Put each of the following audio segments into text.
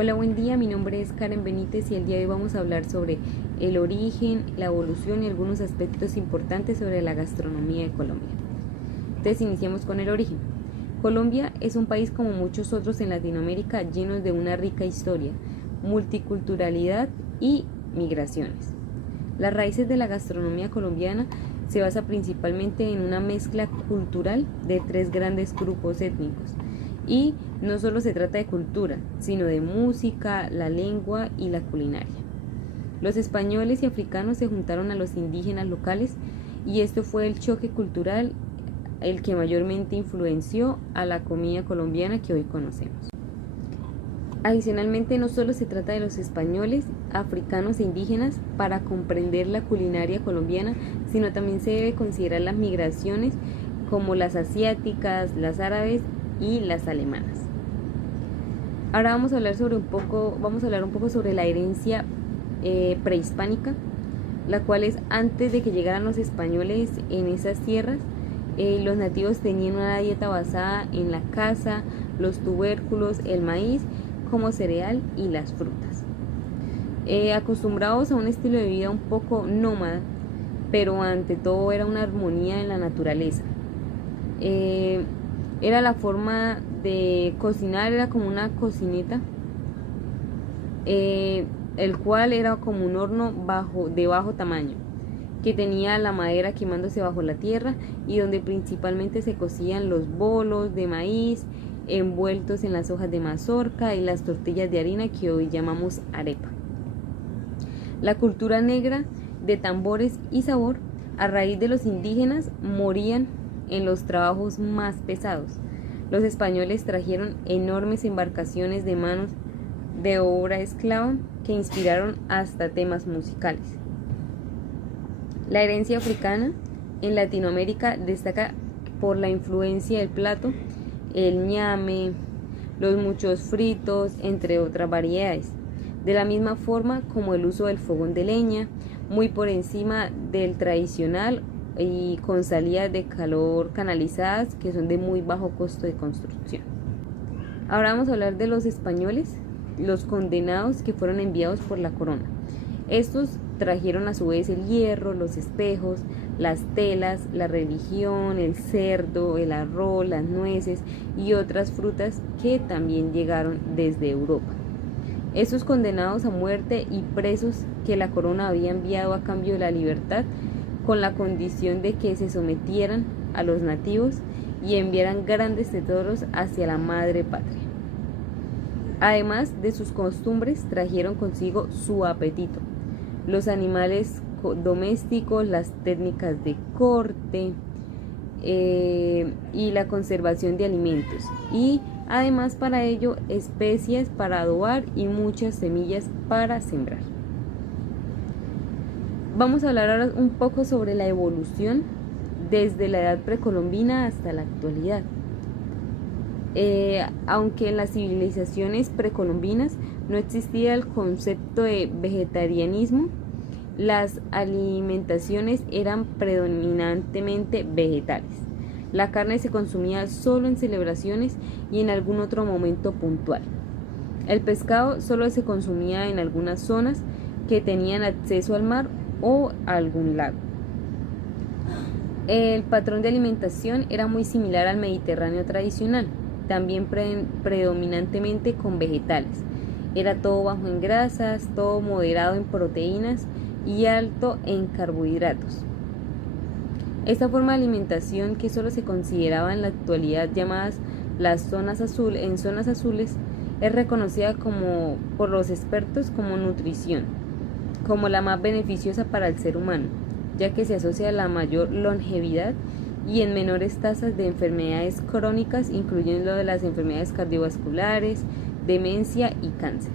Hola, buen día, mi nombre es Karen Benítez y el día de hoy vamos a hablar sobre el origen, la evolución y algunos aspectos importantes sobre la gastronomía de Colombia. Entonces iniciamos con el origen. Colombia es un país como muchos otros en Latinoamérica llenos de una rica historia, multiculturalidad y migraciones. Las raíces de la gastronomía colombiana se basa principalmente en una mezcla cultural de tres grandes grupos étnicos. Y no solo se trata de cultura, sino de música, la lengua y la culinaria. Los españoles y africanos se juntaron a los indígenas locales y esto fue el choque cultural el que mayormente influenció a la comida colombiana que hoy conocemos. Adicionalmente, no solo se trata de los españoles, africanos e indígenas para comprender la culinaria colombiana, sino también se debe considerar las migraciones como las asiáticas, las árabes y las alemanas. Ahora vamos a hablar un poco sobre la herencia prehispánica, la cual es antes de que llegaran los españoles en esas tierras. Los nativos tenían una dieta basada en la caza, los tubérculos, el maíz como cereal y las frutas. Acostumbrados a un estilo de vida un poco nómada, pero ante todo era una armonía en la naturaleza. Era la forma de cocinar, era como una cocineta, el cual era como un horno de bajo tamaño, que tenía la madera quemándose bajo la tierra y donde principalmente se cocían los bolos de maíz envueltos en las hojas de mazorca y las tortillas de harina que hoy llamamos arepa. La cultura negra de tambores y sabor, a raíz de los indígenas, morían en los trabajos más pesados. Los españoles trajeron enormes embarcaciones de manos de obra esclava que inspiraron hasta temas musicales. La herencia africana en Latinoamérica destaca por la influencia del plato, el ñame, los muchos fritos, entre otras variedades. De la misma forma como el uso del fogón de leña, muy por encima del tradicional y con salidas de calor canalizadas que son de muy bajo costo de construcción. Ahora vamos a hablar de los españoles, los condenados que fueron enviados por la corona. Estos trajeron a su vez el hierro, los espejos, las telas, la religión, el cerdo, el arroz, las nueces y otras frutas que también llegaron desde Europa. Estos condenados a muerte y presos que la corona había enviado a cambio de la libertad, con la condición de que se sometieran a los nativos y enviaran grandes tesoros hacia la madre patria. Además de sus costumbres, trajeron consigo su apetito, los animales domésticos, las técnicas de corte y la conservación de alimentos, y además para ello especias para adobar y muchas semillas para sembrar. Vamos a hablar ahora un poco sobre la evolución desde la edad precolombina hasta la actualidad. Aunque en las civilizaciones precolombinas no existía el concepto de vegetarianismo, las alimentaciones eran predominantemente vegetales. La carne se consumía solo en celebraciones y en algún otro momento puntual. El pescado solo se consumía en algunas zonas que tenían acceso al mar o a algún lago. El patrón de alimentación era muy similar al mediterráneo tradicional, también predominantemente con vegetales. Era todo bajo en grasas, todo moderado en proteínas y alto en carbohidratos. Esta forma de alimentación, que solo se consideraba en la actualidad llamadas las zonas azules, es reconocida por los expertos como nutrición, como la más beneficiosa para el ser humano, ya que se asocia a la mayor longevidad y en menores tasas de enfermedades crónicas, incluyendo de las enfermedades cardiovasculares, demencia y cáncer.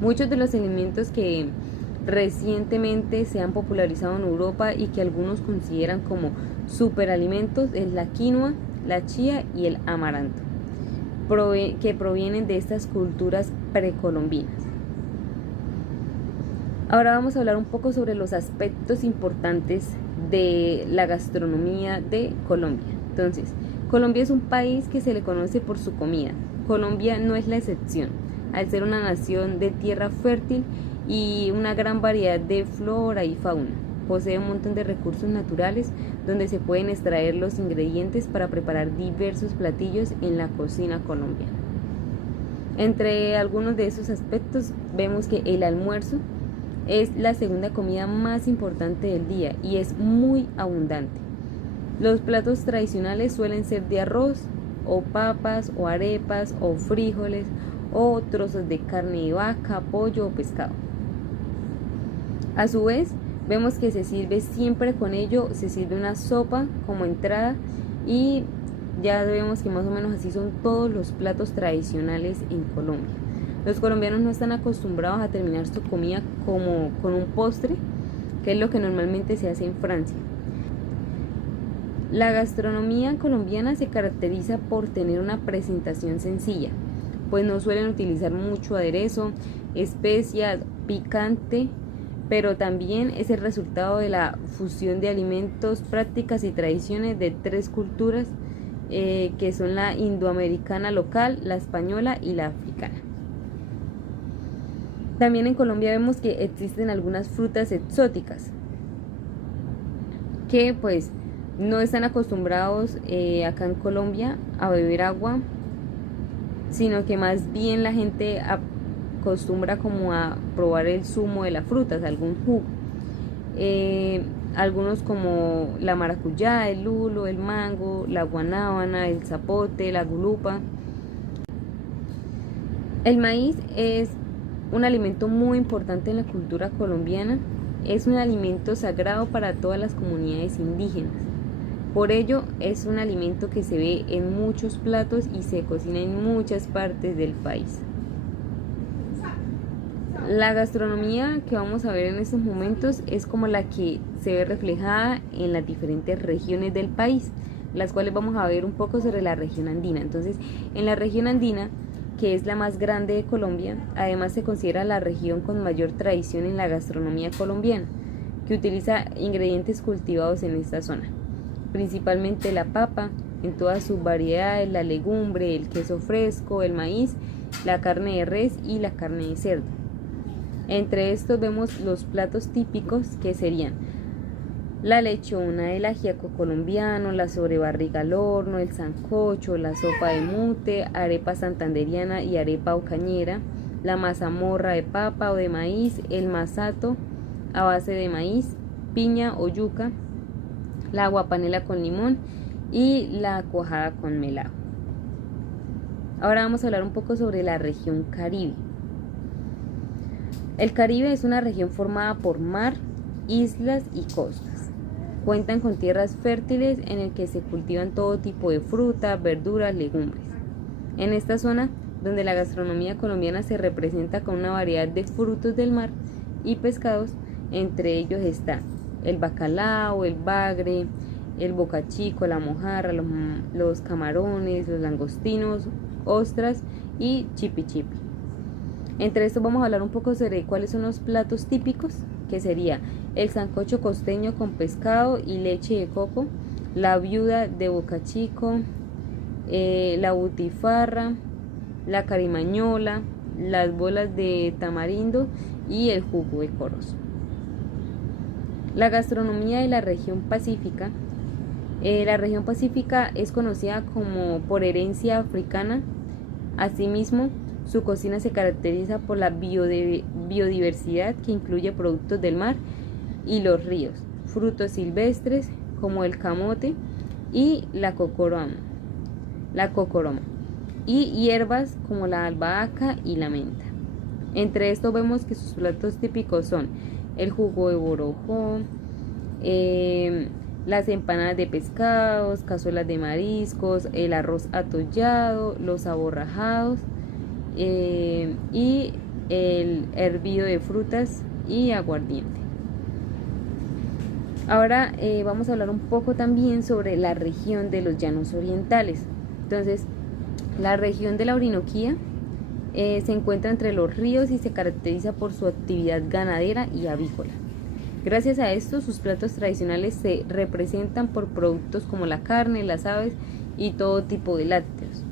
Muchos de los alimentos que recientemente se han popularizado en Europa y que algunos consideran como superalimentos es la quinoa, la chía y el amaranto, que provienen de estas culturas precolombinas. Ahora vamos a hablar un poco sobre los aspectos importantes de la gastronomía de Colombia. Entonces, Colombia es un país que se le conoce por su comida. Colombia no es la excepción. al ser una nación de tierra fértil y una gran variedad de flora y fauna. Posee un montón de recursos naturales donde se pueden extraer los ingredientes para preparar diversos platillos en la cocina colombiana. Entre algunos de esos aspectos vemos que el almuerzo es la segunda comida más importante del día y es muy abundante. Los platos tradicionales suelen ser de arroz o papas o arepas o frijoles o trozos de carne de vaca, pollo o pescado. A su vez, vemos que se sirve siempre con ello, se sirve una sopa como entrada y ya vemos que más o menos así son todos los platos tradicionales en Colombia. Los colombianos no están acostumbrados a terminar su comida como con un postre, que es lo que normalmente se hace en Francia. La gastronomía colombiana se caracteriza por tener una presentación sencilla, pues no suelen utilizar mucho aderezo, especias, picante, pero también es el resultado de la fusión de alimentos, prácticas y tradiciones de tres culturas que son la indoamericana local, la española y la africana. También en Colombia vemos que existen algunas frutas exóticas que pues no están acostumbrados acá en Colombia a beber agua, sino que más bien la gente acostumbra como a probar el zumo de las frutas, algún jugo. Algunos como la maracuyá, el lulo, el mango, la guanábana, el zapote, la gulupa. El maíz es un alimento muy importante en la cultura colombiana. Es un alimento sagrado para todas las comunidades indígenas. Por ello es un alimento que se ve en muchos platos y se cocina en muchas partes del país. La gastronomía que vamos a ver en estos momentos es como la que se ve reflejada en las diferentes regiones del país, las cuales vamos a ver un poco sobre la región andina. Entonces, en la región andina, que es la más grande de Colombia, además se considera la región con mayor tradición en la gastronomía colombiana, que utiliza ingredientes cultivados en esta zona, principalmente la papa en todas sus variedades, la legumbre, el queso fresco, el maíz, la carne de res y la carne de cerdo. Entre estos vemos los platos típicos que serían la lechona, el ajiaco colombiano, la sobrebarriga al horno, el sancocho, la sopa de mute, arepa santanderiana y arepa ocañera, la mazamorra de papa o de maíz, el masato a base de maíz, piña o yuca, la aguapanela con limón y la cuajada con melado. Ahora vamos a hablar un poco sobre la región Caribe. El Caribe es una región formada por mar, islas y costas. Cuentan con tierras fértiles en el que se cultivan todo tipo de frutas, verduras, legumbres. En esta zona, donde la gastronomía colombiana se representa con una variedad de frutos del mar y pescados, entre ellos está el bacalao, el bagre, el bocachico, la mojarra, los camarones, los langostinos, ostras y chipichipi. Entre estos vamos a hablar un poco sobre cuáles son los platos típicos, que sería el sancocho costeño con pescado y leche de coco, la viuda de bocachico, la butifarra, la carimañola, las bolas de tamarindo y el jugo de corozo. La gastronomía de la región pacífica. La región pacífica es conocida como por herencia africana. Asimismo, su cocina se caracteriza por la biodiversidad que incluye productos del mar y los ríos, frutos silvestres como el camote y la cocoroma, y hierbas como la albahaca y la menta. Entre estos vemos que sus platos típicos son el jugo de borojó, las empanadas de pescados, cazuelas de mariscos, el arroz atollado, los aborrajados, y el hervido de frutas y aguardiente. Ahora vamos a hablar un poco también sobre la región de los llanos orientales. Entonces, la región de la Orinoquía se encuentra entre los ríos y se caracteriza por su actividad ganadera y avícola. Gracias a esto, sus platos tradicionales se representan por productos como la carne, las aves y todo tipo de lácteos.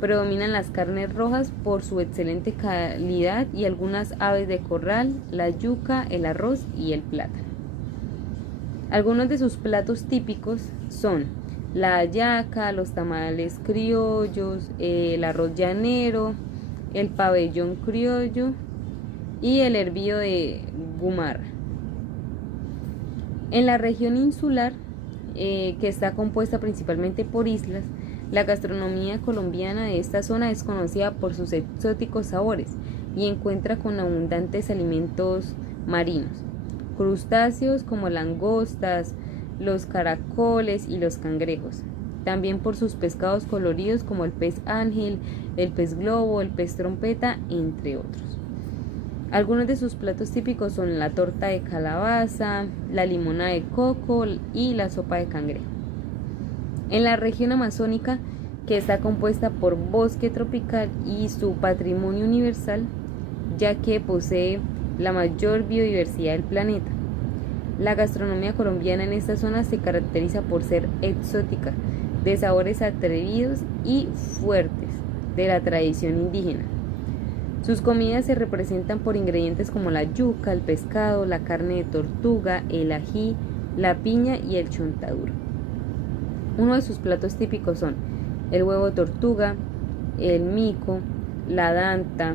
Predominan las carnes rojas por su excelente calidad y algunas aves de corral, la yuca, el arroz y el plátano. Algunos de sus platos típicos son la hallaca, los tamales criollos, el arroz llanero, el pabellón criollo y el hervido de gumarra. En la región insular, que está compuesta principalmente por islas, la gastronomía colombiana de esta zona es conocida por sus exóticos sabores y encuentra con abundantes alimentos marinos, crustáceos como langostas, los caracoles y los cangrejos. También por sus pescados coloridos como el pez ángel, el pez globo, el pez trompeta, entre otros. Algunos de sus platos típicos son la torta de calabaza, la limonada de coco y la sopa de cangrejo. En la región amazónica, que está compuesta por bosque tropical y su patrimonio universal, ya que posee la mayor biodiversidad del planeta. La gastronomía colombiana en esta zona se caracteriza por ser exótica, de sabores atrevidos y fuertes de la tradición indígena. Sus comidas se representan por ingredientes como la yuca, el pescado, la carne de tortuga, el ají, la piña y el chontaduro. Uno de sus platos típicos son el huevo tortuga, el mico, la danta,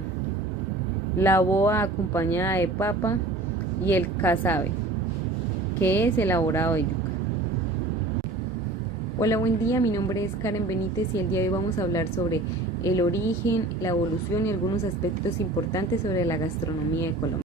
la boa acompañada de papa y el casabe, que es elaborado de yuca. Hola, buen día, mi nombre es Karen Benítez y el día de hoy vamos a hablar sobre el origen, la evolución y algunos aspectos importantes sobre la gastronomía de Colombia.